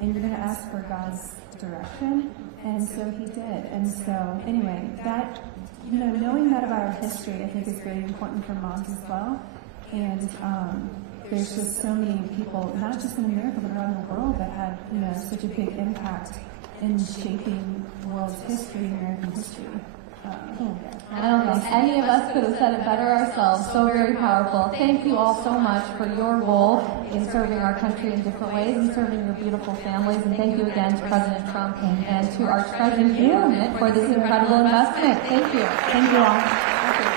and you're going to ask for God's direction. And so he did. And so anyway, that, knowing that about our history, I think is very important for moms as well. And there's just so many people, not just in America, but around the world that had, such a big impact in shaping world's history, American history. I don't think any of us could have said it better ourselves. So very powerful. Thank you all so much for your role in serving our country in different ways and serving your beautiful families. And thank you again to President Trump and to our Treasury Secretary for this incredible investment. Thank you. Thank you all. Thank you.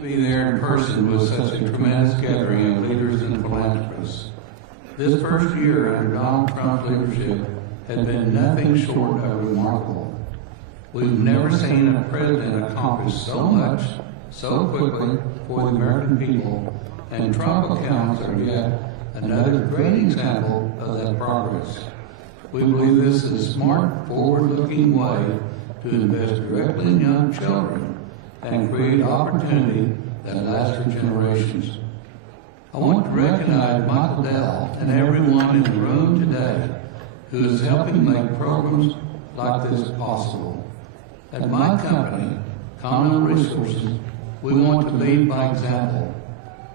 Be there in person with such a tremendous gathering of leaders and philanthropists. This first year under Donald Trump's leadership has been nothing short of remarkable. We've never seen a president accomplish so much, so quickly for the American people, and Trump accounts are yet another great example of that progress. We believe this is a smart, forward-looking way to invest directly in young children and create opportunity that lasts for generations. I want to recognize Michael Dell and everyone in the room today who is helping make programs like this possible. At my company, Common Resources, we want to lead by example.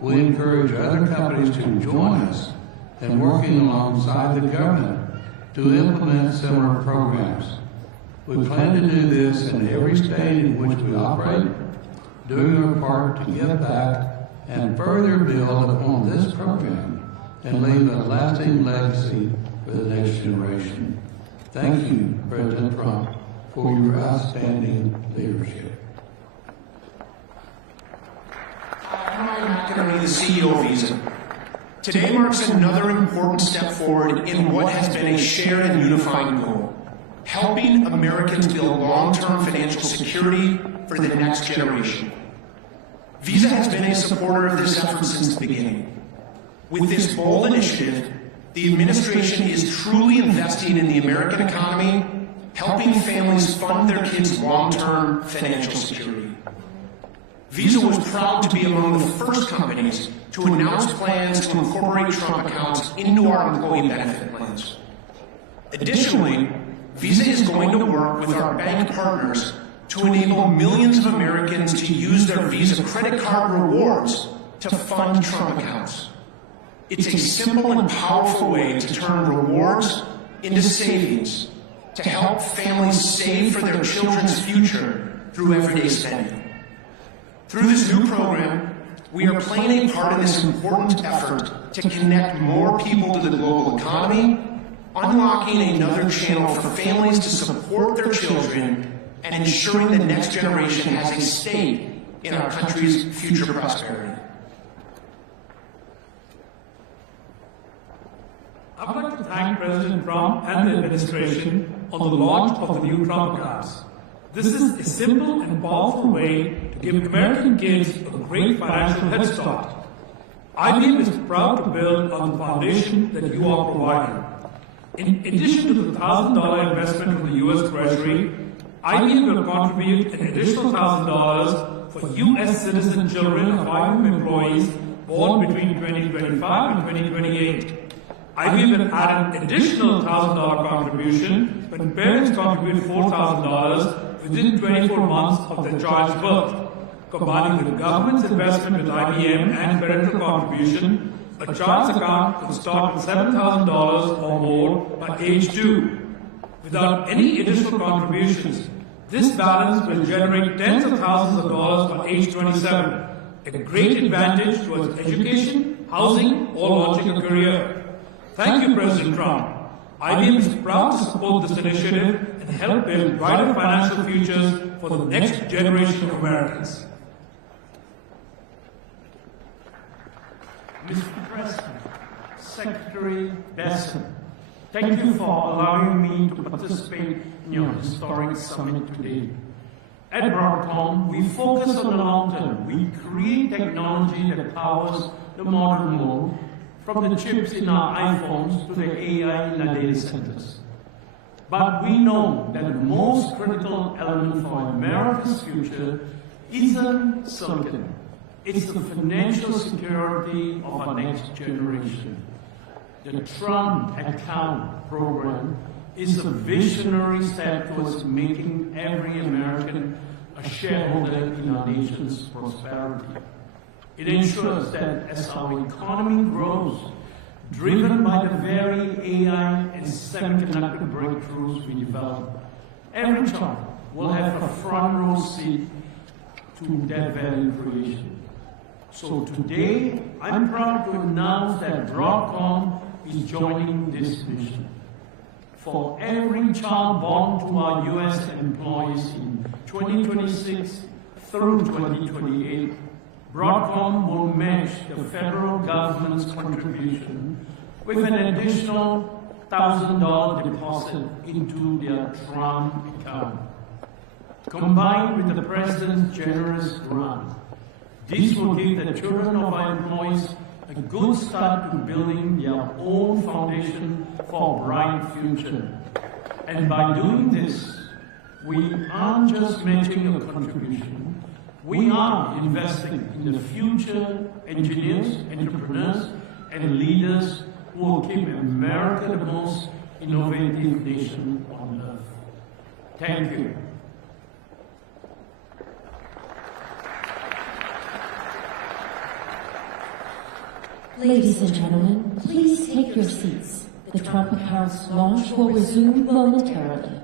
We encourage other companies to join us in working alongside the government to implement similar programs. We plan to do this in every state in which we operate, doing our part to give back and further build upon this program and leave a lasting legacy for the next generation. Thank you, President Trump, for your outstanding leadership. I'm not going to be the CEO of Visa. Today marks another important step forward in what has been a shared and unifying goal: helping Americans build long-term financial security for the next generation. Visa has been a supporter of this effort since the beginning. With this bold initiative, the administration is truly investing in the American economy, helping families fund their kids' long-term financial security. Visa was proud to be among the first companies to announce plans to incorporate Trump accounts into our employee benefit plans. Additionally, Visa is going to work with our bank partners to enable millions of Americans to use their Visa credit card rewards to fund Trump accounts. It's a simple and powerful way to turn rewards into savings to help families save for their children's future through everyday spending. Through this new program, we are playing a part in this important effort to connect more people to the global economy, unlocking another channel for families to support their children and ensuring the next generation has a stake in our country's future prosperity. I would like to thank President Trump and the administration on the launch of the new Trump accounts. This is a simple and powerful way to give American kids a great financial head start. IBM is proud to build on the foundation that you are providing. In addition to the $1,000 investment from the U.S. Treasury, IBM will contribute an additional $1,000 for U.S. citizen children of IBM employees born between 2025 and 2028. IBM will add an additional $1,000 contribution when parents contribute $4,000 within 24 months of their child's birth. Combining the government's investment with IBM and parental contribution, a child's account will start with $7,000 or more by age 2. Without any additional contributions, this balance will generate tens of thousands of dollars by age 27, a great advantage towards education, housing, or launching a career. Thank you, President Trump. IBM is proud to support this initiative and help build brighter financial futures for the next generation of Americans. Mr. President, Secretary Bessent, thank you for allowing me to participate in your historic summit today. At Broadcom, we focus on the long term. We create technology that powers the modern world, from the chips in our iPhones to the AI in our data centers. But we know that the most critical element for America's future isn't silicon. It's the financial security of our next generation. The Trump Account program is a visionary step towards making every American a shareholder in our nation's prosperity. It ensures that as our economy grows, driven by the very AI and semiconductor breakthroughs we develop, every child will have a front row seat to that value creation. So today, I'm proud to announce that Broadcom is joining this vision. For every child born to our U.S. employees in 2026 through 2028, Broadcom will match the federal government's contribution with an additional $1,000 deposit into their Trump account. Combined with the President's generous grant, this will give the children of our employees a good start to building their own foundation for a bright future. And by doing this, we aren't just making a contribution, we are investing in the future engineers, entrepreneurs, and leaders who will keep America the most innovative nation on earth. Thank you. Ladies and gentlemen, please take your seats. The Trump House launch will resume momentarily.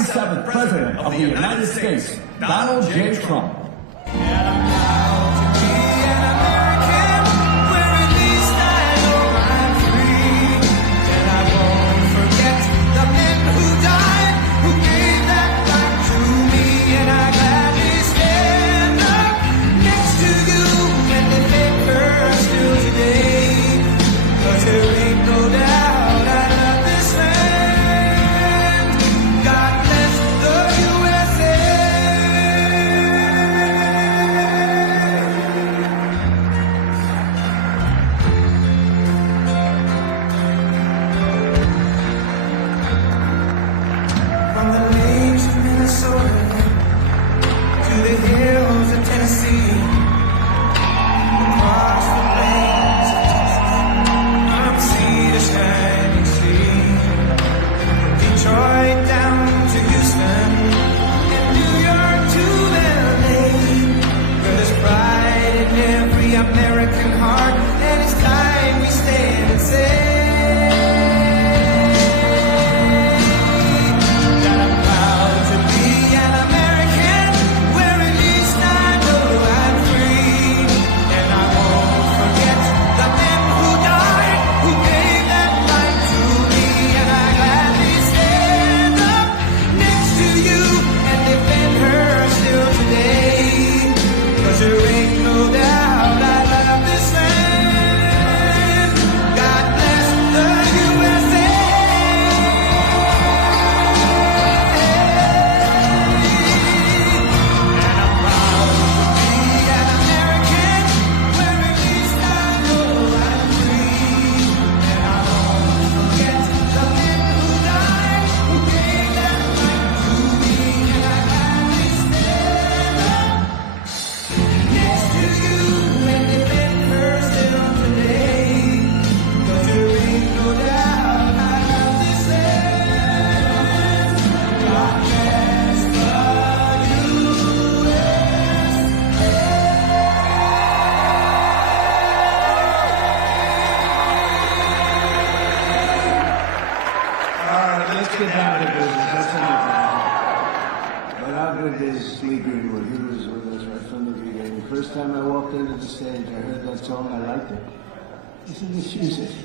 47th President of the United States, Donald J. Trump.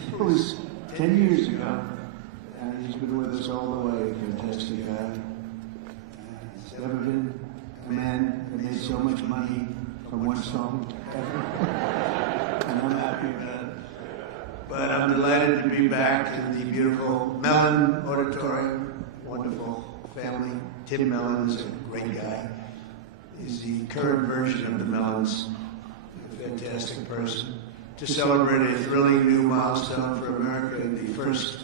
It was 10 years ago, and he's been with us all the way. Fantastic guy. There's never been a man that made so much money from one song ever, and I'm happy about it. But I'm delighted to be back in the beautiful Mellon Auditorium. Wonderful family. Tim Mellon is a great guy. He's the current version of the Mellons. A fantastic person. To celebrate a thrilling new milestone for America and the first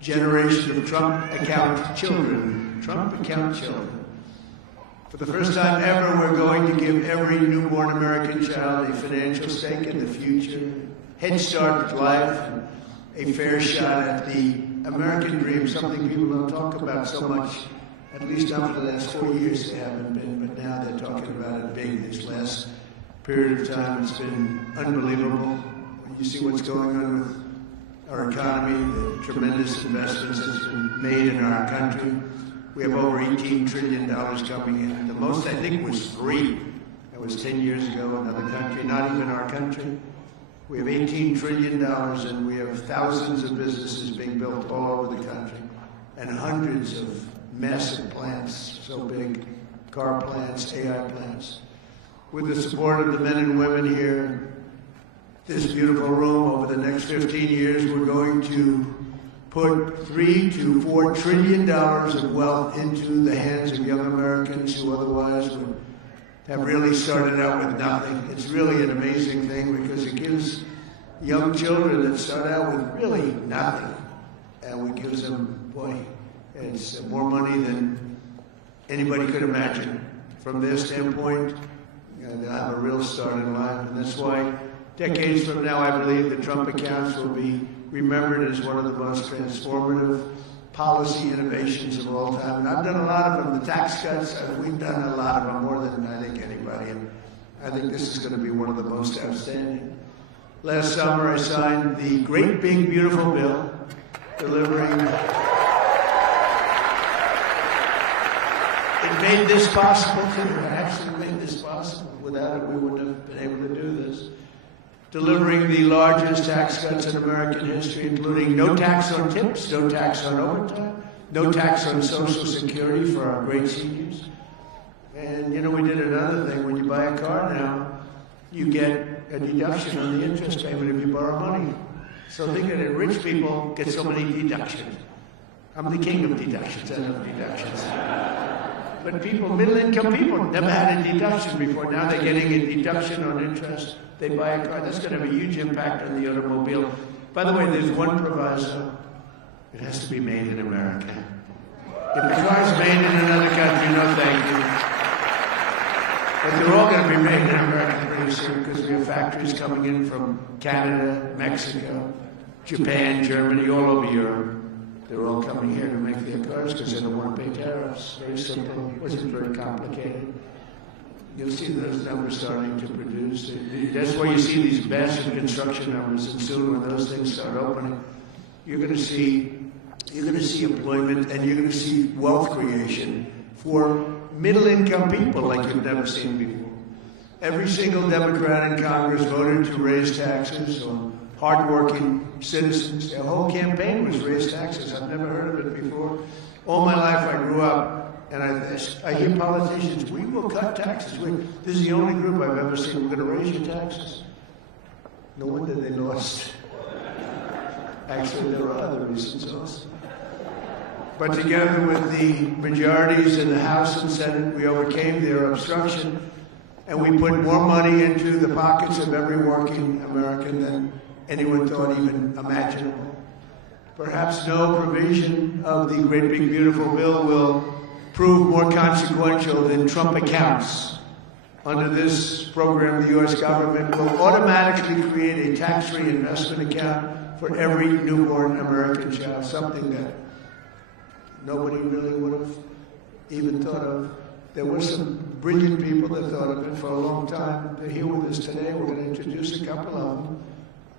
generation of Trump account children. Trump account children. For the first time ever, we're going to give every newborn American child a financial stake in the future, head start with life, and a fair shot at the American dream, something people don't talk about so much, at least not for the last 4 years they haven't been, but now they're talking about it big this last period of time. It's been unbelievable. You see what's going on with our economy, the tremendous investments that's been made in our country. We have over $18 trillion coming in. The most, I think, was 3. That was 10 years ago, another country, not even our country. We have $18 trillion, and we have thousands of businesses being built all over the country, and hundreds of massive plants, so big, car plants, AI plants. With the support of the men and women here, this beautiful room, over the next 15 years, we're going to put $3 to $4 trillion of wealth into the hands of young Americans who otherwise would have really started out with nothing. It's really an amazing thing because it gives young children that start out with really nothing, and we give them, boy, it's more money than anybody could imagine. From their standpoint, they'll have a real start in life, and that's why decades from now, I believe the Trump accounts will be remembered as one of the most transformative policy innovations of all time. And I've done a lot of them. The tax cuts, we've done a lot of them, more than I think anybody. And I think this is going to be one of the most outstanding. Last summer, I signed the great big beautiful bill delivering It made this possible, too. It actually made this possible. Without it, we wouldn't have been able to do this. Delivering the largest tax cuts in American history, including no tax on tips, no tax on overtime, no tax on Social Security for our great seniors. And, you know, we did another thing. When you buy a car now, you get a deduction on the interest payment if you borrow money. So think of it, rich people get so many deductions. I'm the king of deductions. I love deductions. But people, middle-income people, never had a deduction before. Now they're getting a deduction on interest. They buy a car. That's going to have a huge impact on the automobile. By the way, there's one proviso. It has to be made in America. If the car's made in another country, no thank you. But they're all going to be made in America pretty soon because we have factories coming in from Canada, Mexico, Japan, Germany, all over Europe. They're all coming here to make their cars because they don't want to pay tariffs. Very simple. It wasn't very complicated. You'll see those numbers starting to produce. That's why you see these massive construction numbers, and soon when those things start opening, you're going to see employment and you're going to see wealth creation for middle-income people like you've never seen before. Every single Democrat in Congress voted to raise taxes on hardworking citizens. Their whole campaign was raise taxes. I've never heard of it before. All my life I grew up, and I hear politicians, we will cut taxes. This is the only group I've ever seen, we're going to raise your taxes. No wonder they lost. Actually, there are other reasons also. But together with the majorities in the House and Senate, we overcame their obstruction, and we put more money into the pockets of every working American than anyone thought even imaginable. Perhaps no provision of the great big beautiful bill will prove more consequential than Trump accounts. Under this program, the U.S. government will automatically create a tax-free investment account for every newborn American child, something that nobody really would have even thought of. There were some brilliant people that thought of it for a long time. They're here with us today. We're going to introduce a couple of them.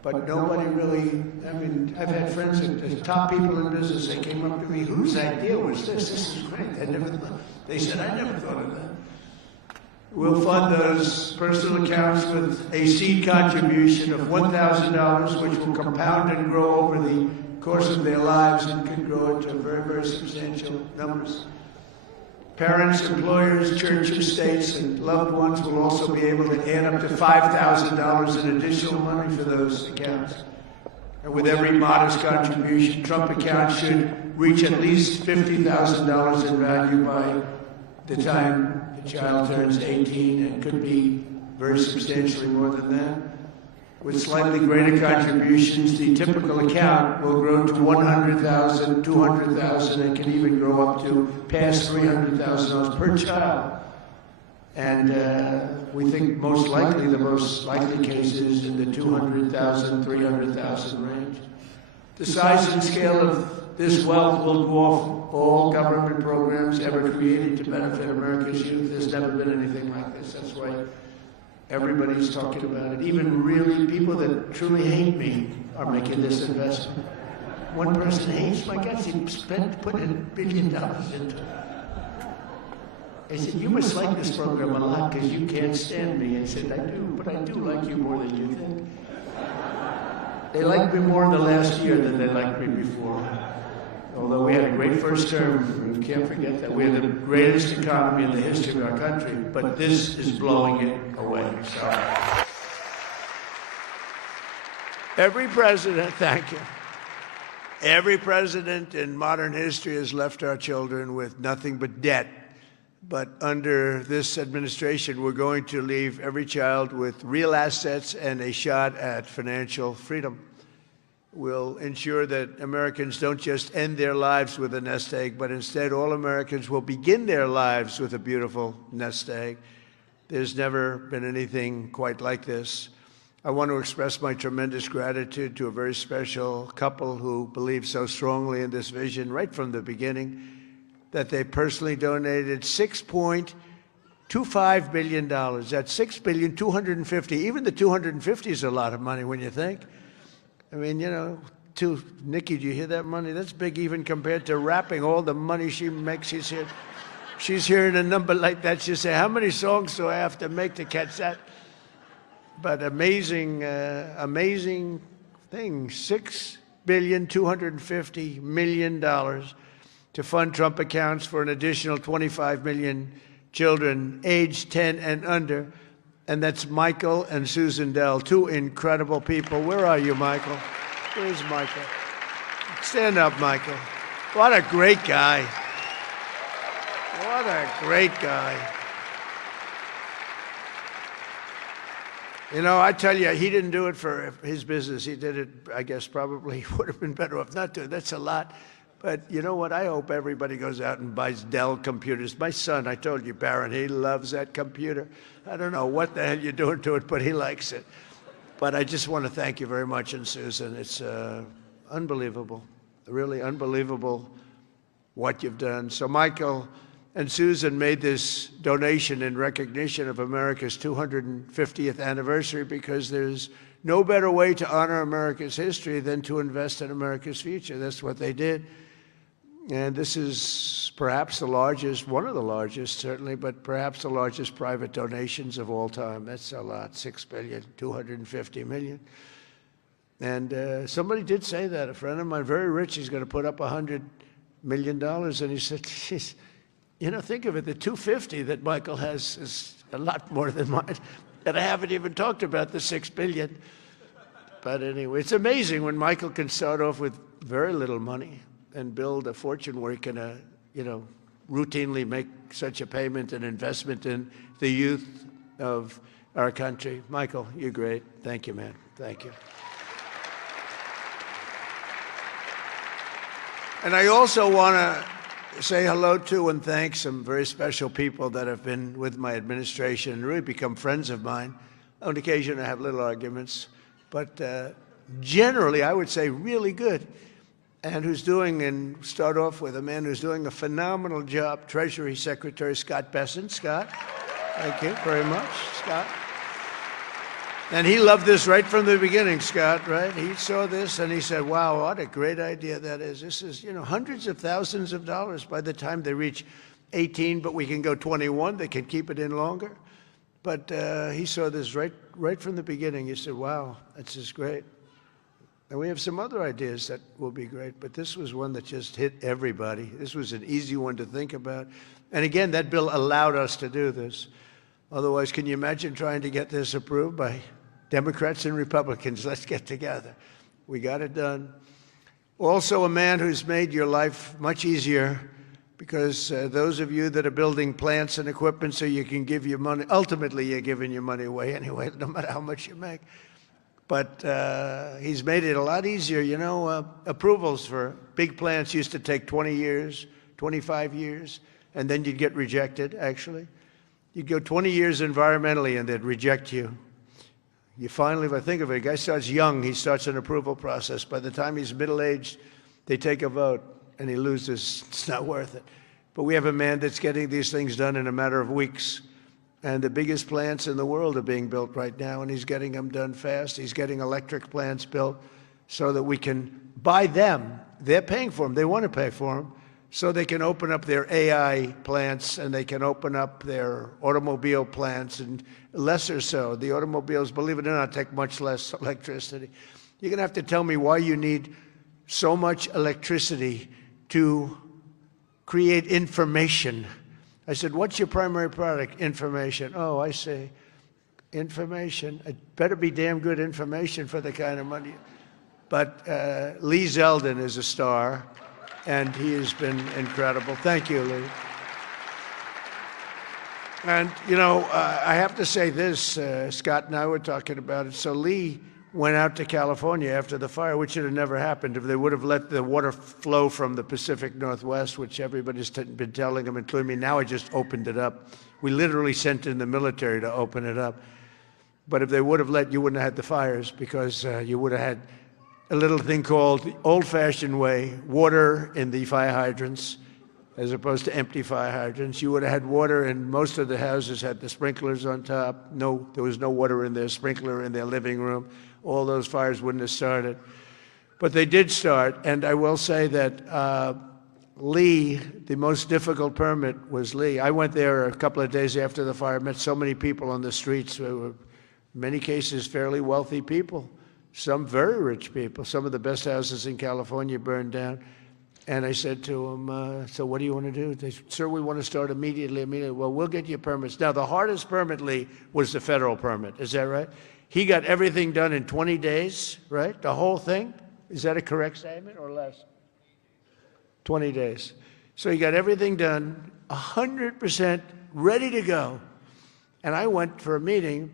But nobody really, I mean, I've had friends that the top people in business, they came up to me, whose idea was this? This is great. They said, I never thought of that. We'll fund those personal accounts with a seed contribution of $1,000, which will compound and grow over the course of their lives and can grow into very, very substantial numbers. Parents, employers, churches, states, and loved ones will also be able to add up to $5,000 in additional money for those accounts. And with every modest contribution, Trump accounts should reach at least $50,000 in value by the time the child turns 18, and could be very substantially more than that. With slightly greater contributions, the typical account will grow to $100,000, $200,000, and can even grow up to past $300,000 per child. And we think most likely, the most likely case is in the $200,000, $300,000 range. The size and scale of this wealth will dwarf all government programs ever created to benefit America's youth. There's never been anything like this. That's why everybo's talking about it. Even really people that truly hate me are making this investment. One person hates my guts. He put $1 billion into it. I said, you must like this program a lot because you can't stand me. I said, I do, but I do like you more than you think. They liked me more in the last year than they liked me before. Although we had a great first term, we can't forget that. We had the greatest economy in the history of our country, but this is blowing it away. So, every president, thank you. Every president in modern history has left our children with nothing but debt. But under this administration, we're going to leave every child with real assets and a shot at financial freedom. We'll ensure that Americans don't just end their lives with a nest egg, but instead all Americans will begin their lives with a beautiful nest egg. There's never been anything quite like this. I want to express my tremendous gratitude to a very special couple who believed so strongly in this vision right from the beginning that they personally donated $6.25 billion. That's $6,250,000,000. Even the 250 is a lot of money when you think. I mean, you know, Nicki, do you hear that money? That's big even compared to rapping, all the money she makes. She's here. she's hearing a number like that, she'll say, how many songs do I have to make to catch that? But amazing, amazing thing, $6,250,000,000 to fund Trump accounts for an additional 25 million children aged 10 and under. And that's Michael and Susan Dell, two incredible people. Where are you, Michael? Where's Michael? Stand up, Michael. What a great guy. What a great guy. You know, I tell you, he didn't do it for his business. He did it, I guess, probably would have been better off not to. That's a lot. But you know what? I hope everybody goes out and buys Dell computers. My son, I told you, Barron, he loves that computer. I don't know what the hell you're doing to it, but he likes it. But I just want to thank you very much, and Susan. It's unbelievable, really unbelievable what you've done. So Michael and Susan made this donation in recognition of America's 250th anniversary because there's no better way to honor America's history than to invest in America's future. That's what they did. And this is perhaps the largest, one of the largest certainly, but perhaps the largest private donations of all time. That's a lot, $6,250,000,000. And somebody did say that. A friend of mine, very rich, he's going to put up $100 million. And he said, geez, you know, think of it, the 250 that Michael has is a lot more than mine. And I haven't even talked about the $6 billion. But anyway, it's amazing when Michael can start off with very little money and build a fortune where he can, you know, routinely make such a payment and investment in the youth of our country. Michael, you're great. Thank you, man. Thank you. And I also want to say hello to and thank some very special people that have been with my administration and really become friends of mine. On occasion, I have little arguments, but generally, I would say really good. And who's doing, and start off with a man who's doing a phenomenal job, Treasury Secretary Scott Bessent. Scott, thank you very much, Scott. And he loved this right from the beginning, Scott, right? He saw this and he said, wow, what a great idea that is. This is, you know, hundreds of thousands of dollars by the time they reach 18, but we can go 21. They can keep it in longer. But he saw this right from the beginning. He said, wow, this is great. And we have some other ideas that will be great, but this was one that just hit everybody. This was an easy one to think about. And again, that bill allowed us to do this. Otherwise, can you imagine trying to get this approved by Democrats and Republicans? Let's get together. We got it done. Also, a man who's made your life much easier because those of you that are building plants and equipment so you can give your money, ultimately you're giving your money away anyway, no matter how much you make. But he's made it a lot easier. You know, approvals for big plants used to take 20 years, 25 years, and then you'd get rejected, actually. You'd go 20 years environmentally and they'd reject you. You finally, if I think of it, a guy starts young, he starts an approval process. By the time he's middle-aged, they take a vote and he loses. It's not worth it. But we have a man that's getting these things done in a matter of weeks. And the biggest plants in the world are being built right now, and he's getting them done fast. He's getting electric plants built so that we can buy them. They're paying for them. They want to pay for them so they can open up their AI plants and they can open up their automobile plants, and lesser so. The automobiles, believe it or not, take much less electricity. You're going to have to tell me why you need so much electricity to create information. I said, what's your primary product? Information. Oh, I see. Information. It better be damn good information for the kind of money. But Lee Zeldin is a star, and he has been incredible. Thank you, Lee. And, you know, I have to say this. Scott and I were talking about it. So Lee went out to California after the fire, which should have never happened if they would have let the water flow from the Pacific Northwest, which everybody's been telling them, including me. Now I just opened it up. We literally sent in the military to open it up. But if they would have let, you wouldn't have had the fires because you would have had a little thing called the old-fashioned way, water in the fire hydrants as opposed to empty fire hydrants. You would have had water, and most of the houses had the sprinklers on top. No, there was no water in their sprinkler in their living room. All those fires wouldn't have started. But they did start, and I will say that Lee, the most difficult permit was Lee. I went there a couple of days after the fire, met so many people on the streets who were, in many cases, fairly wealthy people, some very rich people. Some of the best houses in California burned down. And I said to them, so what do you want to do? They said, sir, we want to start immediately. Well, we'll get you permits. Now, the hardest permit, Lee, was the federal permit. Is that right? He got everything done in 20 days, right? The whole thing? Is that a correct statement or less? 20 days. So he got everything done, 100% ready to go. And I went for a meeting,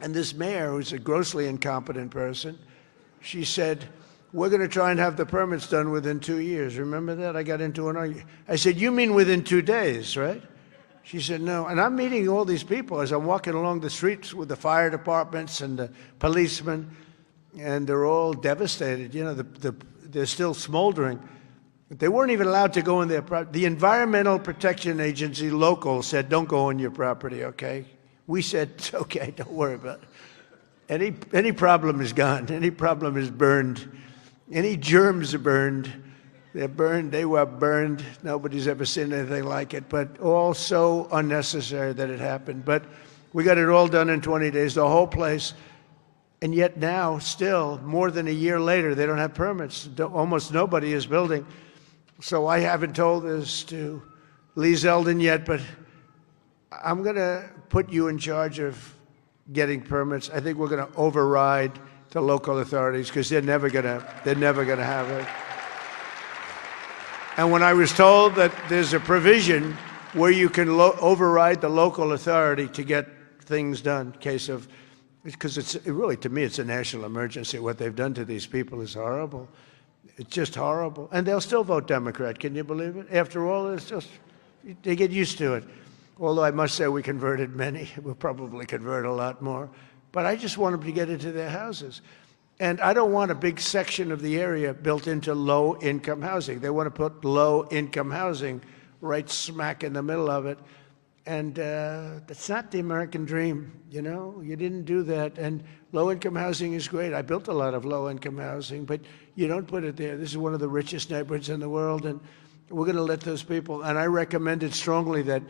and this mayor, who's a grossly incompetent person, she said, we're going to try and have the permits done within 2 years. Remember that? I got into an argument. I said, you mean within 2 days, right? She said, no. And I'm meeting all these people as I'm walking along the streets with the fire departments and the policemen, and they're all devastated. You know, they're still smoldering. They weren't even allowed to go in their property. The Environmental Protection Agency local said, don't go on your property, okay? We said, it's okay, don't worry about it. Any problem is gone. Any problem is burned. Any germs are burned. They're burned. They were burned. Nobody's ever seen anything like it, but all so unnecessary that it happened. But we got it all done in 20 days, the whole place. And yet now, still, more than a year later, they don't have permits. Almost nobody is building. So I haven't told this to Lee Zeldin yet, but I'm going to put you in charge of getting permits. I think we're going to override the local authorities because they're never going to have it. And when I was told that there's a provision where you can override the local authority to get things done, in case of, because it's really, to me, it's a national emergency. What they've done to these people is horrible. It's just horrible. And they'll still vote Democrat. Can you believe it? After all, it's just, they get used to it. Although I must say we converted many. We'll probably convert a lot more. But I just want them to get into their houses. And I don't want a big section of the area built into low-income housing. They want to put low-income housing right smack in the middle of it. And that's not the American dream, you know? You didn't do that. And low-income housing is great. I built a lot of low-income housing, but you don't put it there. This is one of the richest neighborhoods in the world, and we're going to let those people. And I recommended strongly that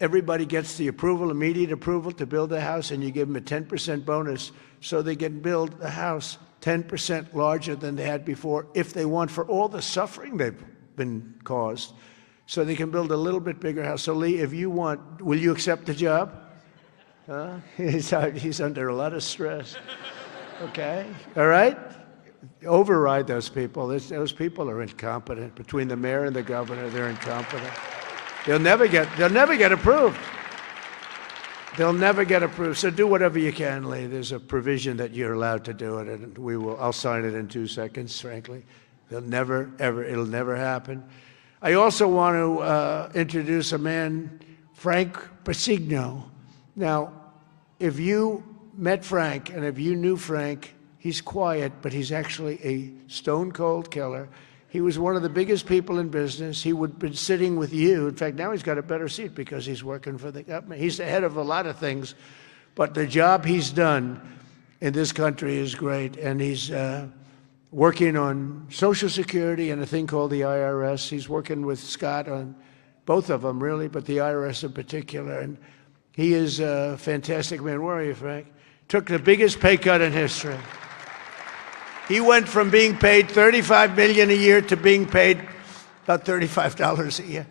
everybody gets the approval, immediate approval to build a house, and you give them a 10% bonus so they can build a house 10% larger than they had before if they want, for all the suffering they've been caused. So they can build a little bit bigger house. So Lee, if you want, will you accept the job? Huh? He's under a lot of stress. Okay? All right? Override those people. Those people are incompetent. Between the mayor and the governor, they're incompetent. They'll never get approved. They'll never get approved. So do whatever you can, Lee. There's a provision that you're allowed to do it, and I'll sign it in 2 seconds, frankly. It'll never happen. I also want to introduce a man, Frank Pasigno. Now, if you met Frank, and if you knew Frank, he's quiet, but he's actually a stone-cold killer. He was one of the biggest people in business. He would have been sitting with you. In fact, now he's got a better seat because he's working for the government. He's the head of a lot of things, but the job he's done in this country is great, and he's working on Social Security and a thing called the IRS. He's working with Scott on both of them, really, but the IRS in particular, and he is a fantastic man. Where are you, Frank? Took the biggest pay cut in history. He went from being paid $35 million a year to being paid about $35 a year.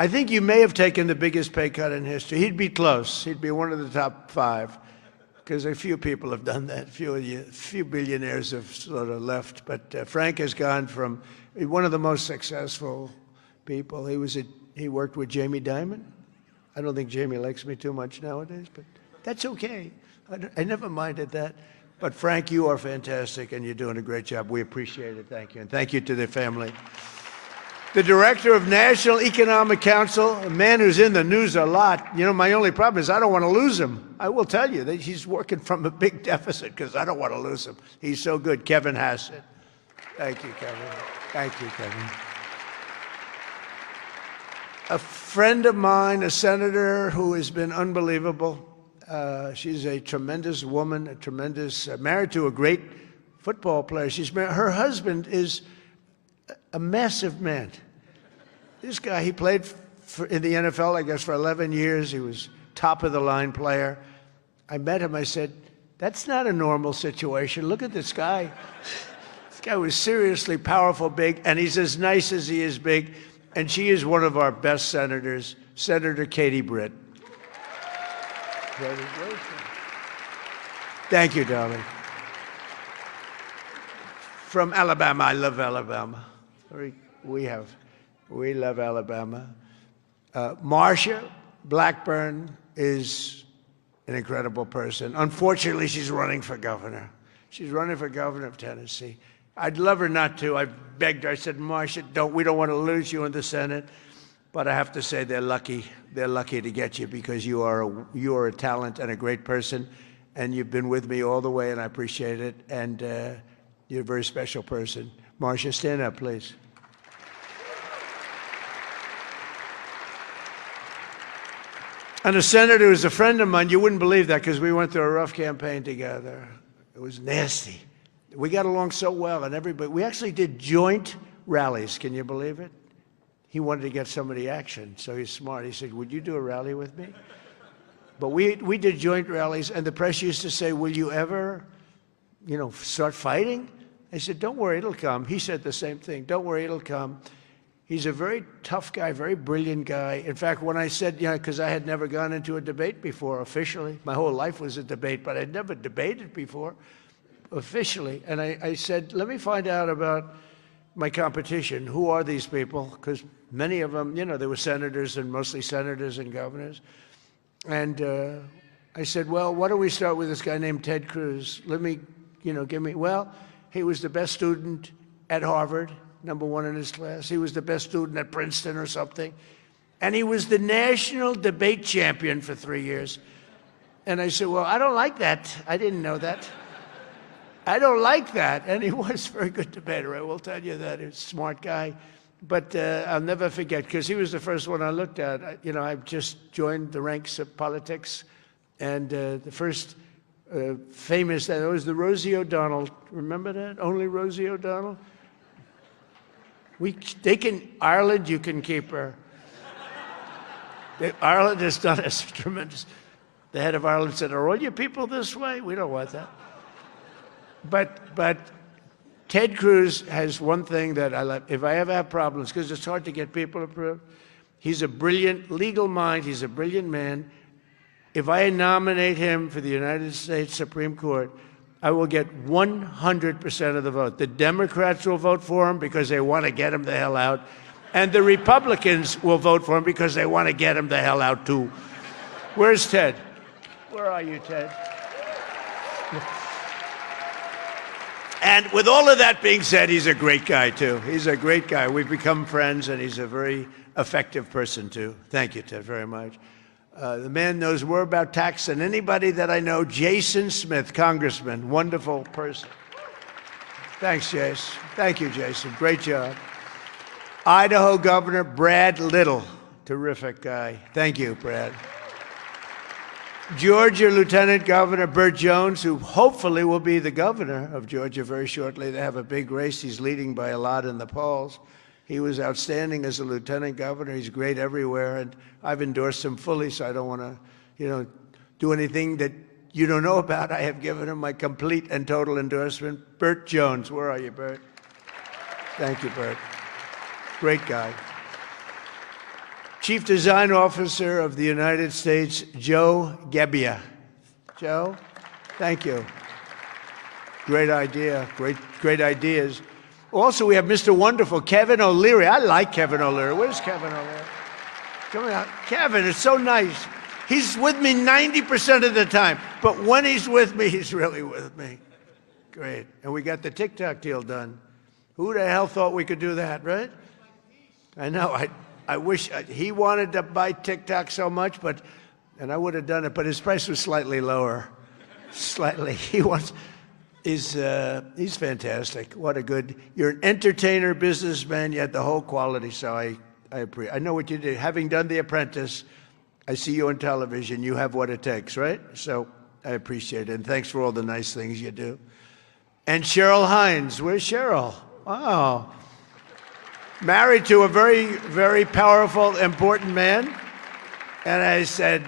I think you may have taken the biggest pay cut in history. He'd be close. He'd be one of the top 5, because a few people have done that. Few billionaires have sort of left. But Frank has gone from one of the most successful people. He worked with Jamie Dimon. I don't think Jamie likes me too much nowadays, but that's okay. I never minded that. But Frank, you are fantastic, and you're doing a great job. We appreciate it. Thank you. And thank you to their family. The director of National Economic Council, a man who's in the news a lot. You know, my only problem is I don't want to lose him. I will tell you that he's working from a big deficit because I don't want to lose him. He's so good. Kevin Hassett. Thank you, Kevin. Thank you, Kevin. A friend of mine, a senator who has been unbelievable. She's a tremendous woman, married to a great football player. Her husband is a massive man. This guy, he played in the NFL, I guess, for 11 years. He was top-of-the-line player. I met him. I said, that's not a normal situation. Look at this guy. This guy was seriously powerful, big, and he's as nice as he is big. And she is one of our best senators, Senator Katie Britt. Thank you, darling. From Alabama. I love Alabama. We love Alabama. Marsha Blackburn is an incredible person. Unfortunately, she's running for governor. She's running for governor of Tennessee. I'd love her not to. I begged her. I said, Marsha, we don't want to lose you in the Senate. But I have to say they're lucky. They're lucky to get you because you are a talent and a great person. And you've been with me all the way, and I appreciate it. And you're a very special person. Marsha, stand up, please. And a senator who's a friend of mine, you wouldn't believe that because we went through a rough campaign together. It was nasty. We got along so well, and we actually did joint rallies. Can you believe it? He wanted to get some of the action, so he's smart. He said, would you do a rally with me? But we did joint rallies, and the press used to say, will you ever, start fighting? I said, don't worry, it'll come. He said the same thing. Don't worry, it'll come. He's a very tough guy, very brilliant guy. In fact, when I said, because I had never gone into a debate before officially. My whole life was a debate, but I'd never debated before officially. And I said, let me find out about my competition. Who are these people? Because many of them, they were senators and mostly senators and governors. And I said, well, why don't we start with this guy named Ted Cruz? Let me, well, he was the best student at Harvard, #1 in his class. He was the best student at Princeton or something. And he was the national debate champion for 3 years. And I said, well, I don't like that. I didn't know that. I don't like that. And he was a very good debater. I will tell you that. He was a smart guy. But I'll never forget, because he was the first one I looked at. I've just joined the ranks of politics. And the first famous, that was the Rosie O'Donnell. Remember that? Only Rosie O'Donnell? Ireland, you can keep her. Ireland has done us tremendous. The head of Ireland said, are all your people this way? We don't want that. But Ted Cruz has one thing that I love. If I ever have problems, because it's hard to get people approved, he's a brilliant legal mind. He's a brilliant man. If I nominate him for the United States Supreme Court, I will get 100% of the vote. The Democrats will vote for him because they want to get him the hell out. And the Republicans will vote for him because they want to get him the hell out, too. Where's Ted? Where are you, Ted? And with all of that being said, he's a great guy, too. He's a great guy. We've become friends, and he's a very effective person, too. Thank you, Ted, very much. The man knows more about tax than anybody that I know. Jason Smith, congressman, wonderful person. Thanks, Jason. Thank you, Jason. Great job. Idaho Governor Brad Little, terrific guy. Thank you, Brad. Georgia Lieutenant Governor Burt Jones, who hopefully will be the governor of Georgia very shortly. They have a big race. He's leading by a lot in the polls. He was outstanding as a lieutenant governor. He's great everywhere, and I've endorsed him fully, so I don't want to, do anything that you don't know about. I have given him my complete and total endorsement. Burt Jones, where are you, Burt? Thank you, Burt. Great guy. Chief Design Officer of the United States, Joe Gebbia. Joe, thank you. Great idea, great ideas. Also, we have Mr. Wonderful, Kevin O'Leary. I like Kevin O'Leary. Where's Kevin O'Leary? Come on, Kevin, it's so nice. He's with me 90% of the time, but when he's with me, he's really with me. Great. And we got the TikTok deal done. Who the hell thought we could do that, right? I know. I wish he wanted to buy TikTok so much, and I would have done it, but his price was slightly lower. Slightly. He's fantastic. What a good, you're an entertainer, businessman, you had the whole quality, so I appreciate. I know what you did. Having done The Apprentice, I see you on television, you have what it takes, right? So I appreciate it, and thanks for all the nice things you do. And Cheryl Hines, where's Cheryl? Wow. married to a very, very powerful, important man. And I said,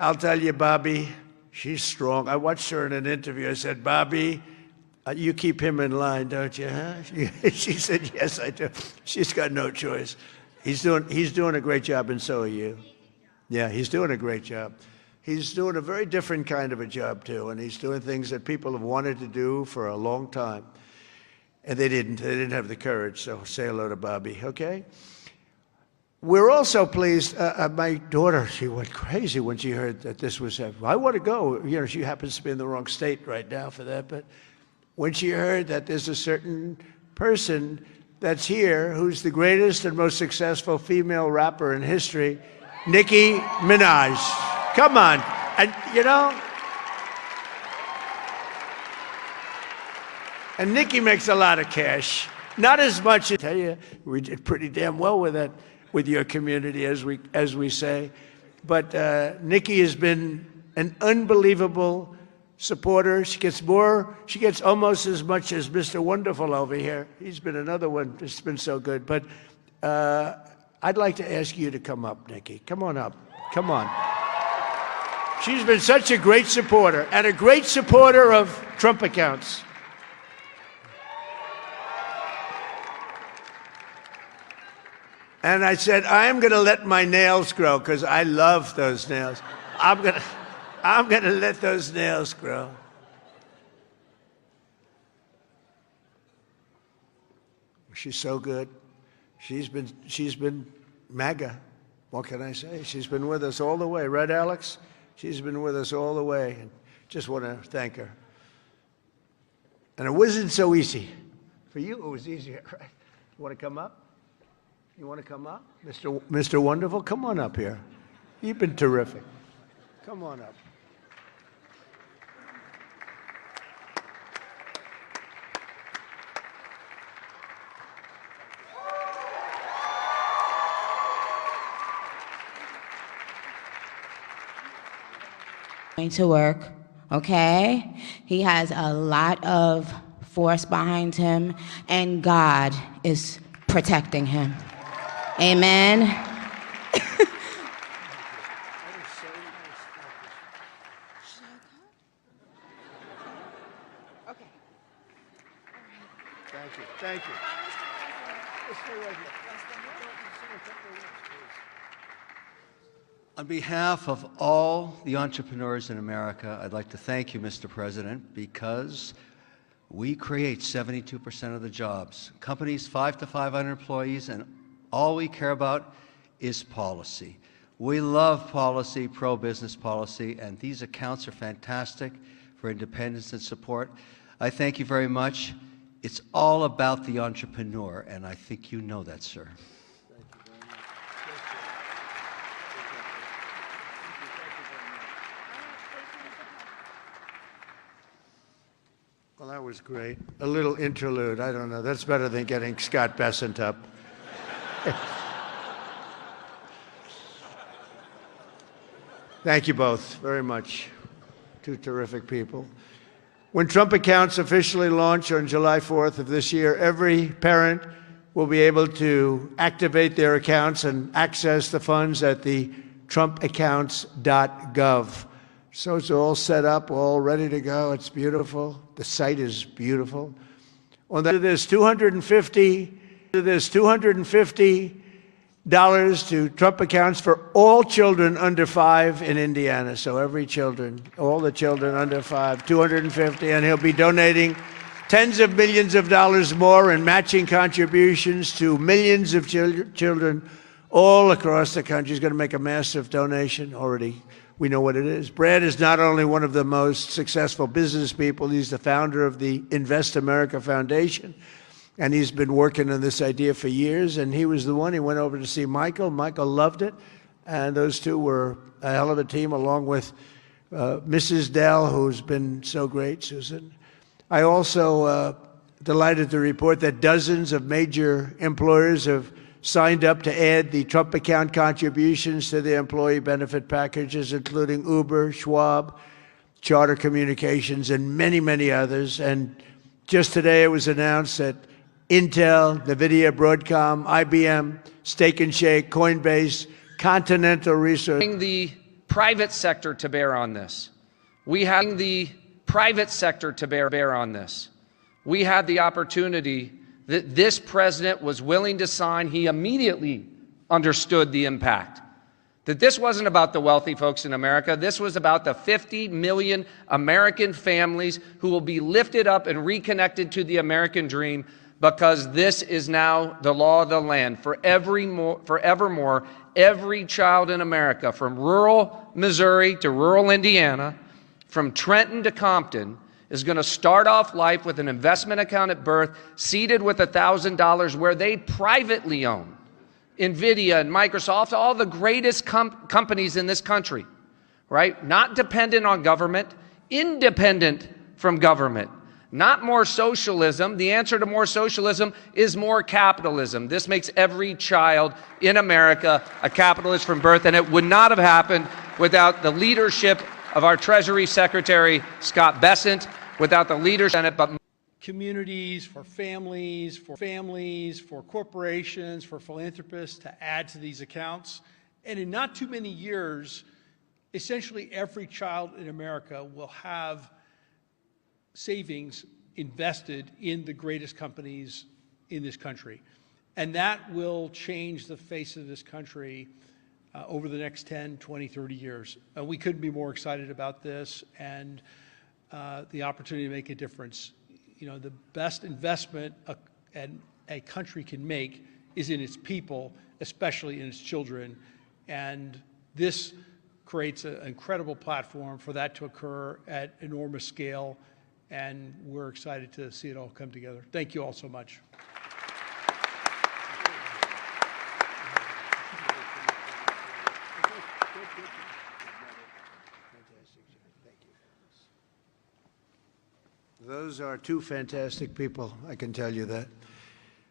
I'll tell you, Bobby, she's strong. I watched her in an interview. I said, Bobby, you keep him in line, don't you, huh? She said, yes, I do. She's got no choice. He's doing a great job, and so are you. Yeah, he's doing a great job. He's doing a very different kind of a job, too, and he's doing things that people have wanted to do for a long time. And they didn't have the courage, so say hello to Bobby, okay? We're also pleased, my daughter, she went crazy when she heard that this was happening. I want to go. You know, she happens to be in the wrong state right now for that, but when she heard that there's a certain person that's here who's the greatest and most successful female rapper in history, Nicki Minaj. Come on. And, you know, and Nicki makes a lot of cash. Not as much, I tell you, we did pretty damn well with that, with your community, as we say. But Nicki has been an unbelievable supporter. She gets almost as much as Mr. Wonderful over here. He's been another one that's been so good. But I'd like to ask you to come up, Nicki. Come on up. Come on. She's been such a great supporter, and a great supporter of Trump accounts. And I said, I'm going to let my nails grow because I love those nails. I'm going to let those nails grow. She's so good. She's been MAGA. What can I say? She's been with us all the way. Right, Alex? She's been with us all the way. And just want to thank her. And it wasn't so easy. For you, it was easier, right? You want to come up? You want to come up? Mr. Wonderful, come on up here. You've been terrific. Come on up. Going to work, okay? He has a lot of force behind him, and God is protecting him. Amen. Thank you. Thank you. On behalf of all the entrepreneurs in America, I'd like to thank you, Mr. President, because we create 72% of the jobs. Companies 5 to 500 employees, and all we care about is policy. We love policy, pro-business policy, and these accounts are fantastic for independence and support. I thank you very much. It's all about the entrepreneur, and I think you know that, sir. Well, that was great. A little interlude. I don't know. That's better than getting Scott Bessent up. Thank you both very much. Two terrific people. When Trump accounts officially launch on July 4th of this year, every parent will be able to activate their accounts and access the funds at the trumpaccounts.gov. So it's all set up, all ready to go. It's beautiful. The site is beautiful. On that, there's $250 to Trump accounts for all children under 5 in Indiana. So all the children under 5, $250, and he'll be donating tens of millions of dollars more in matching contributions to millions of children all across the country. He's going to make a massive donation already. We know what it is. Brad is not only one of the most successful business people, he's the founder of the Invest America Foundation. And he's been working on this idea for years, and he was the one. He went over to see Michael. Michael loved it, and those two were a hell of a team, along with Mrs. Dell, who's been so great, Susan. I also delighted to report that dozens of major employers have signed up to add the Trump account contributions to their employee benefit packages, including Uber, Schwab, Charter Communications, and many, many others. And just today it was announced that Intel, NVIDIA, Broadcom, IBM, Steak and Shake, Coinbase, Continental Research. The private sector to bear on this. We have the private sector to bear on this. We had the opportunity that this president was willing to sign. He immediately understood the impact. That this wasn't about the wealthy folks in America. This was about the 50 million American families who will be lifted up and reconnected to the American dream, because this is now the law of the land. Forevermore, every child in America, from rural Missouri to rural Indiana, from Trenton to Compton, is going to start off life with an investment account at birth, seated with $1,000, where they privately own NVIDIA and Microsoft, all the greatest companies in this country, right? Not dependent on government, independent from government. Not more socialism. The answer to more socialism is more capitalism. This makes every child in America a capitalist from birth, and it would not have happened without the leadership of our Treasury Secretary Scott Bessent, without the leadership of the Senate, communities, for families, for corporations, for philanthropists to add to these accounts. And in not too many years, essentially every child in America will have savings invested in the greatest companies in this country. And that will change the face of this country over the next 10, 20, 30 years. And we couldn't be more excited about this and the opportunity to make a difference. You know, the best investment a country can make is in its people, especially in its children. And this creates an incredible platform for that to occur at enormous scale. And we're excited to see it all come together. Thank you all so much. Those are two fantastic people, I can tell you that.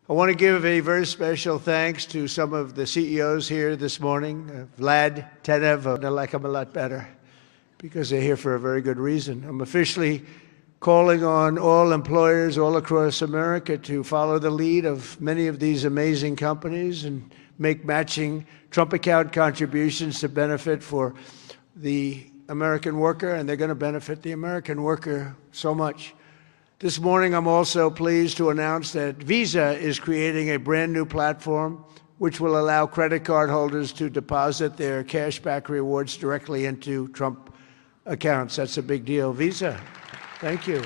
I want to give a very special thanks to some of the CEOs here this morning. Vlad, Tenev, I like them a lot better because they're here for a very good reason. I'm officially calling on all employers all across America to follow the lead of many of these amazing companies and make matching Trump account contributions to benefit for the American worker, and they're going to benefit the American worker so much. This morning, I'm also pleased to announce that Visa is creating a brand new platform which will allow credit card holders to deposit their cashback rewards directly into Trump accounts. That's a big deal. Visa, thank you.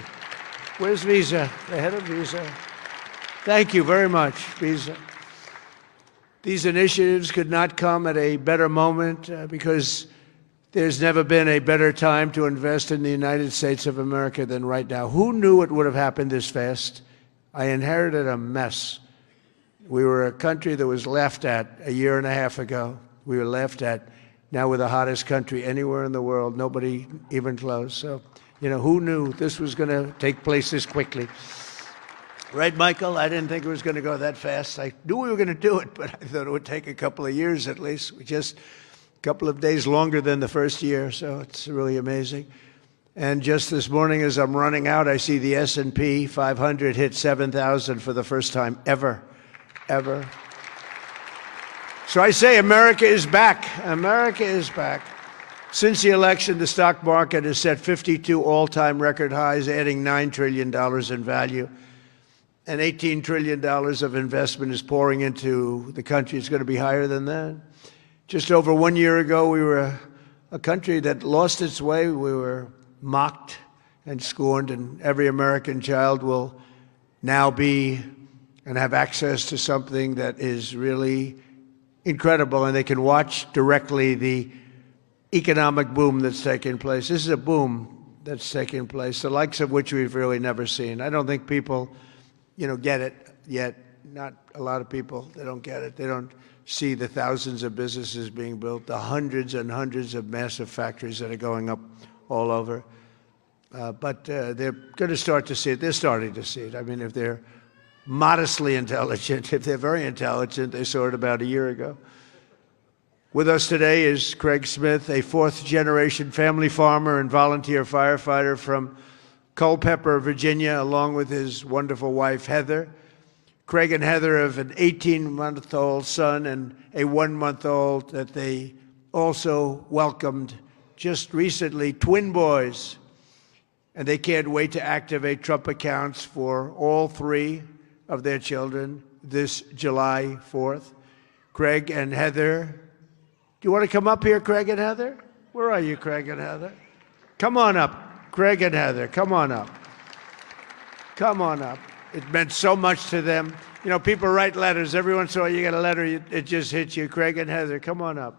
Where's Visa? The head of Visa. Thank you very much, Visa. These initiatives could not come at a better moment because there's never been a better time to invest in the United States of America than right now. Who knew it would have happened this fast? I inherited a mess. We were a country that was laughed at a year and a half ago. We were laughed at. Now we're the hottest country anywhere in the world. Nobody even close. So, you know, who knew this was going to take place this quickly? Right, Michael? I didn't think it was going to go that fast. I knew we were going to do it, but I thought it would take a couple of years at least. We just a couple of days longer than the first year, so it's really amazing. And just this morning as I'm running out, I see the S&P 500 hit 7,000 for the first time ever. So I say America is back. America is back. Since the election, the stock market has set 52 all-time record highs, adding $9 trillion in value. And $18 trillion of investment is pouring into the country. It's going to be higher than that. Just over 1 year ago, we were a country that lost its way. We were mocked and scorned, and every American child will now be and have access to something that is really incredible, and they can watch directly the economic boom that's taking place. This is a boom that's taking place, the likes of which we've really never seen. I don't think people, get it yet. Not a lot of people. They don't get it. They don't see the thousands of businesses being built, the hundreds and hundreds of massive factories that are going up all over. But they're going to start to see it. They're starting to see it. I mean, if they're modestly intelligent, if they're very intelligent, they saw it about a year ago. With us today is Craig Smith, a fourth-generation family farmer and volunteer firefighter from Culpeper, Virginia, along with his wonderful wife, Heather. Craig and Heather have an 18-month-old son and a 1-month-old that they also welcomed just recently, twin boys. And they can't wait to activate Trump accounts for all 3 of their children this July 4th. Craig and Heather, do you want to come up here, Craig and Heather? Where are you, Craig and Heather? Come on up, Craig and Heather, come on up. Come on up. It meant so much to them. You know, people write letters. Every once in a while you get a letter, it just hits you. Craig and Heather, come on up.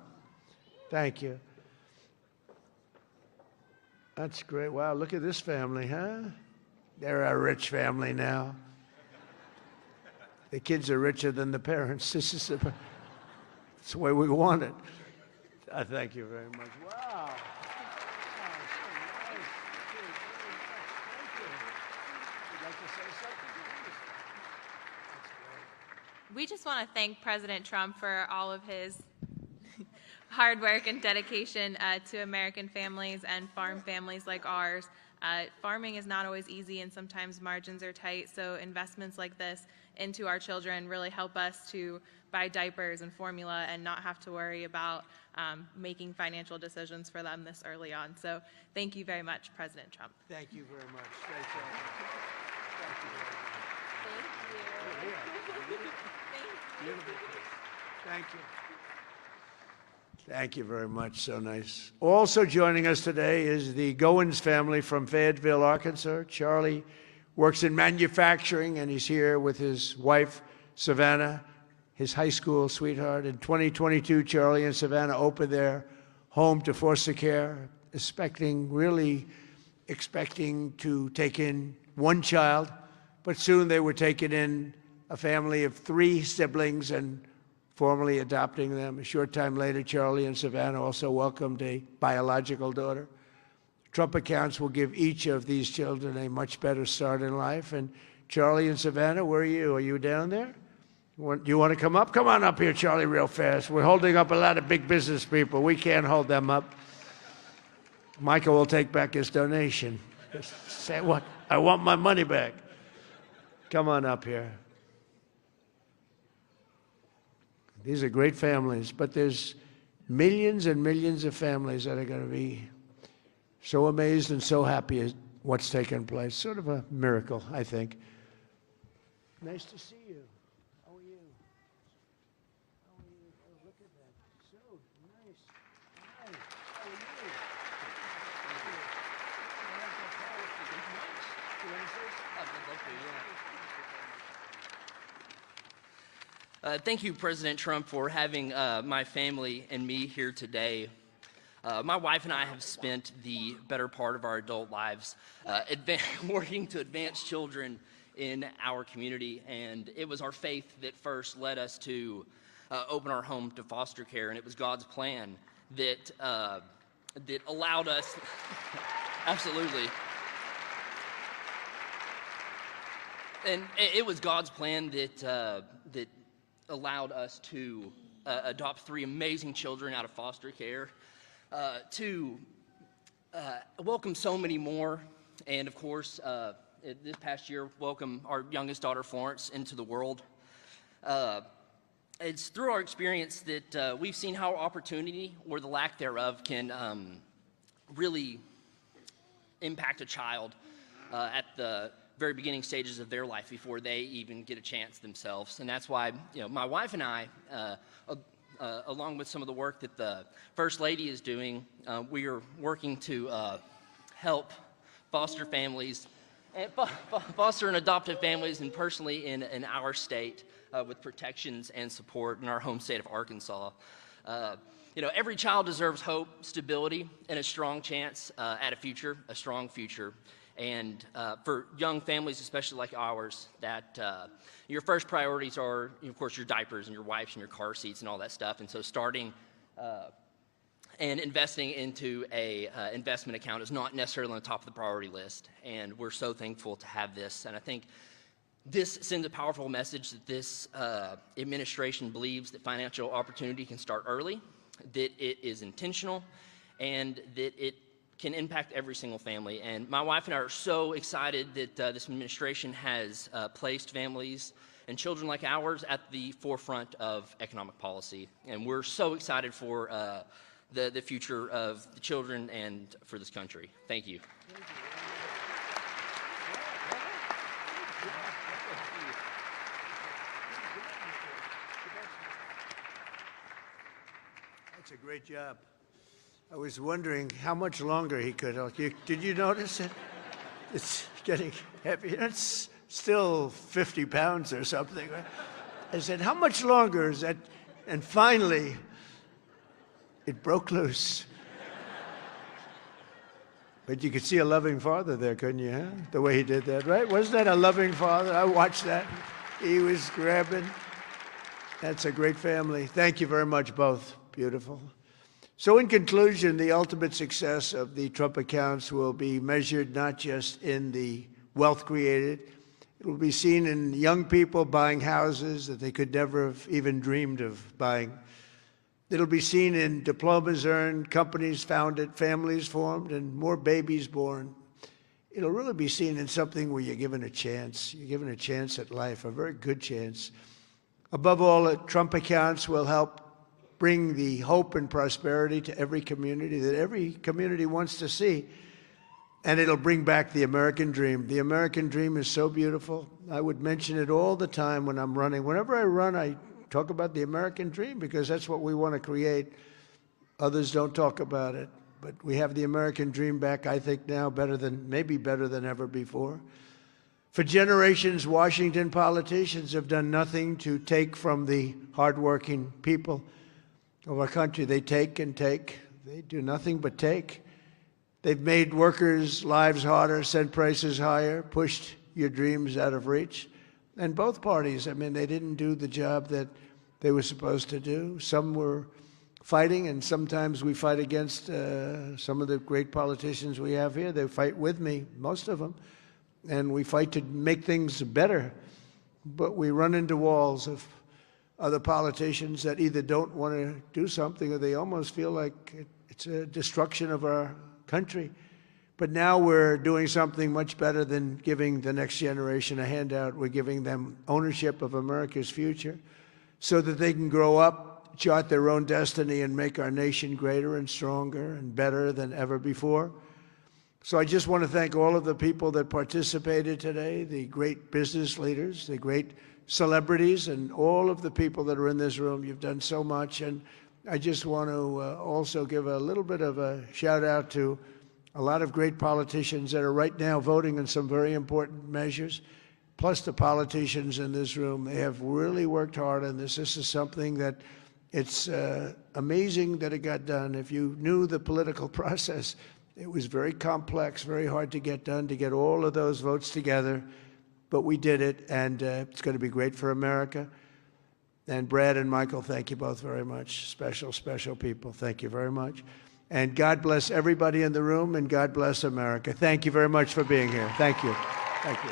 Thank you. That's great. Wow, look at this family, huh? They're a rich family now. The kids are richer than the parents. This is it's the way we want it. I thank you very much. Wow. We just want to thank President Trump for all of his hard work and dedication to American families and farm families like ours. Farming is not always easy and sometimes margins are tight, so investments like this into our children really help us to buy diapers and formula and not have to worry about making financial decisions for them this early on. So thank you very much, President Trump. Thank you very much. Thank you. Thank you. Thank you very much. So nice. Also joining us today is the Goins family from Fayetteville, Arkansas. Charlie works in manufacturing, and he's here with his wife, Savannah, his high school sweetheart. In 2022, Charlie and Savannah opened their home to foster care, really expecting to take in 1 child, but soon they were taking in a family of 3 siblings and formally adopting them. A short time later, Charlie and Savannah also welcomed a biological daughter. Trump accounts will give each of these children a much better start in life. And Charlie and Savannah, where are you? Are you down there? Do you want to come up? Come on up here, Charlie, real fast. We're holding up a lot of big business people. We can't hold them up. Michael will take back his donation. Say what? I want my money back. Come on up here. These are great families, but there's millions and millions of families that are going to be so amazed and so happy at what's taken place. Sort of a miracle, I think. Nice to see you. How are you? How are you? Oh, look at that. So nice. Hi. How are you? Thank you, President Trump, for having my family and me here today. My wife and I have spent the better part of our adult lives working to advance children in our community, and it was our faith that first led us to open our home to foster care, and it was God's plan that allowed us absolutely. And it was God's plan that allowed us to adopt 3 amazing children out of foster care, to welcome so many more, and of course, this past year, welcome our youngest daughter, Florence, into the world. It's through our experience that we've seen how opportunity, or the lack thereof, can really impact a child at the very beginning stages of their life before they even get a chance themselves. And that's why, my wife and I, along with some of the work that the First Lady is doing, we are working to help foster families, foster and adoptive families, and personally in our state with protections and support in our home state of Arkansas. Every child deserves hope, stability, and a strong chance at a strong future. And for young families, especially like ours, that your first priorities are, of course, your diapers and your wipes and your car seats and all that stuff. And so starting and investing into a investment account is not necessarily on the top of the priority list. And we're so thankful to have this. And I think this sends a powerful message that this administration believes that financial opportunity can start early, that it is intentional, and that it can impact every single family. And my wife and I are so excited that this administration has placed families and children like ours at the forefront of economic policy. And we're so excited for the future of the children and for this country. Thank you. That's a great job. I was wondering how much longer he could. Did you notice it? It's getting heavy. It's still 50 pounds or something. Right? I said, how much longer is that? And finally, it broke loose. But you could see a loving father there, couldn't you? Huh? The way he did that, right? Wasn't that a loving father? I watched that. He was grabbing. That's a great family. Thank you very much, both. Beautiful. So in conclusion, the ultimate success of the Trump accounts will be measured not just in the wealth created. It will be seen in young people buying houses that they could never have even dreamed of buying. It'll be seen in diplomas earned, companies founded, families formed, and more babies born. It'll really be seen in something where you're given a chance. You're given a chance at life, a very good chance. Above all, Trump accounts will help bring the hope and prosperity to every community that every community wants to see. And it'll bring back the American dream. The American dream is so beautiful. I would mention it all the time when I'm running. Whenever I run, I talk about the American dream because that's what we want to create. Others don't talk about it. But we have the American dream back, I think now, maybe better than ever before. For generations, Washington politicians have done nothing to take from the hardworking people of our country. They take and take. They do nothing but take. They've made workers' lives harder, sent prices higher, pushed your dreams out of reach. And both parties, I mean, they didn't do the job that they were supposed to do. Some were fighting, and sometimes we fight against some of the great politicians we have here. They fight with me, most of them, and we fight to make things better. But we run into walls of other politicians that either don't want to do something or they almost feel like it's a destruction of our country. But now we're doing something much better than giving the next generation a handout. We're giving them ownership of America's future so that they can grow up, chart their own destiny, and make our nation greater and stronger and better than ever before. So I just want to thank all of the people that participated today, the great business leaders, the great celebrities, and all of the people that are in this room. You've done so much. And I just want to also give a little bit of a shout out to a lot of great politicians that are right now voting on some very important measures, plus the politicians in this room. They have really worked hard on this. This is something that it's amazing that it got done. If you knew the political process, it was very complex, very hard to get done, to get all of those votes together. But we did it, and it's going to be great for America. And Brad and Michael, thank you both very much. Special, special people. Thank you very much. And God bless everybody in the room, and God bless America. Thank you very much for being here. Thank you. Thank you.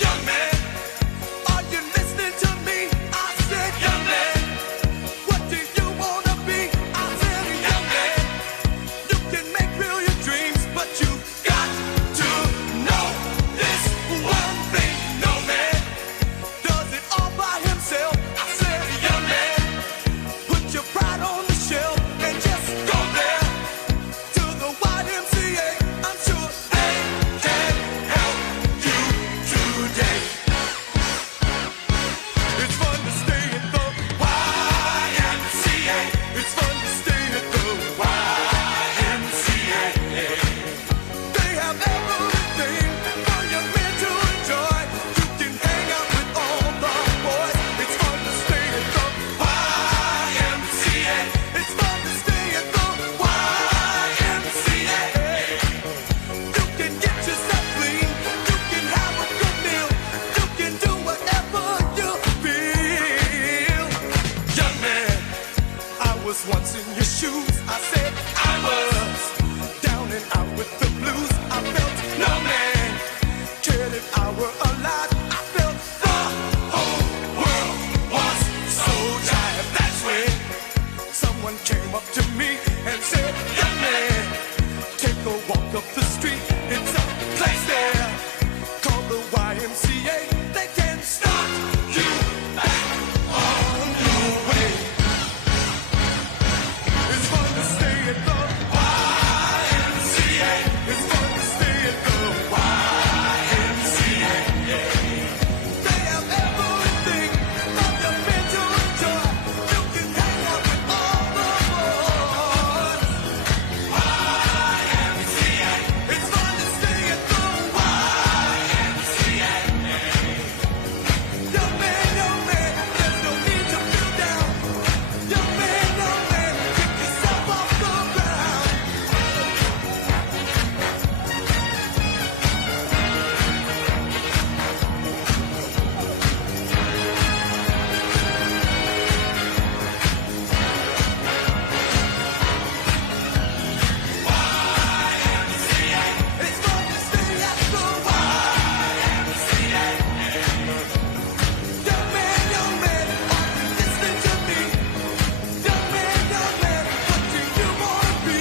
Young man. shoes. I said I was down and out with the blues. I felt no man cared if I were alive. I felt the whole world was so tired. That's when someone came up to me and said, young man, take a walk up the street. It's a place there